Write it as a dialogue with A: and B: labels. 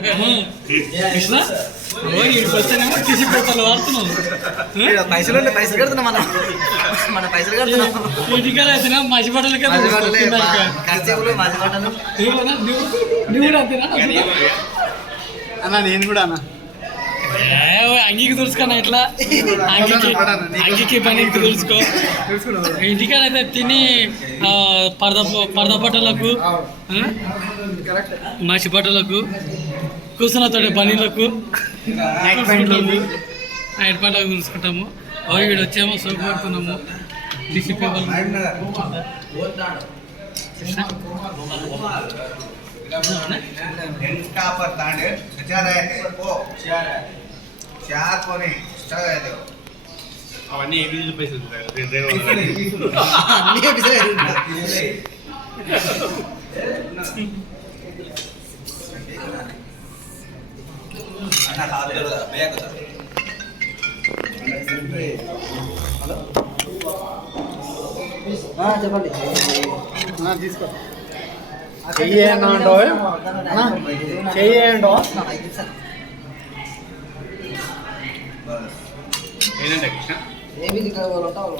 A: కృష్ణ? ఓ ఇక్కడికి వచ్చానేమో కిసి పెట్టాలి వాడుతున్నావు.
B: పైసలు ఉంటే పైసలు కడుతున్నాం మనం. మన పైసలు కడుతున్నాం.
A: ఇంటికాడ అయితేనే మసి బట్టలు కదా
B: మసి బట్టలే కష్టపులు మసి బట్టలు.
A: నువ్వు నువ్వు కూడా అంతేనా అసలు?
C: అన్న నేను కూడా అన్న.
A: అంగికి తుడుచుకున్నా ఇట్లా అంగికి అంగికి పని తుడుచుకో ఇంటికాడైతే తిని పరద పరద బట్టలకు మసి బట్టలకు కూర్చున్న తోటి పనులకు నైట్ పంటలకు తుడుచుకుంటాము అవి వీడు వచ్చేమో సోపు పడుతున్నాము
D: డిసిపీ చాకొని స్టవ్ అయితే
C: అవన్నీ ఏ బిజీలు పైసలు
B: చెప్పండి.
C: తీసుకో. చెయ్యండో చెయ్యండో ఏంటంటే కృష్ణ
B: వాళ్ళు ఉంటావు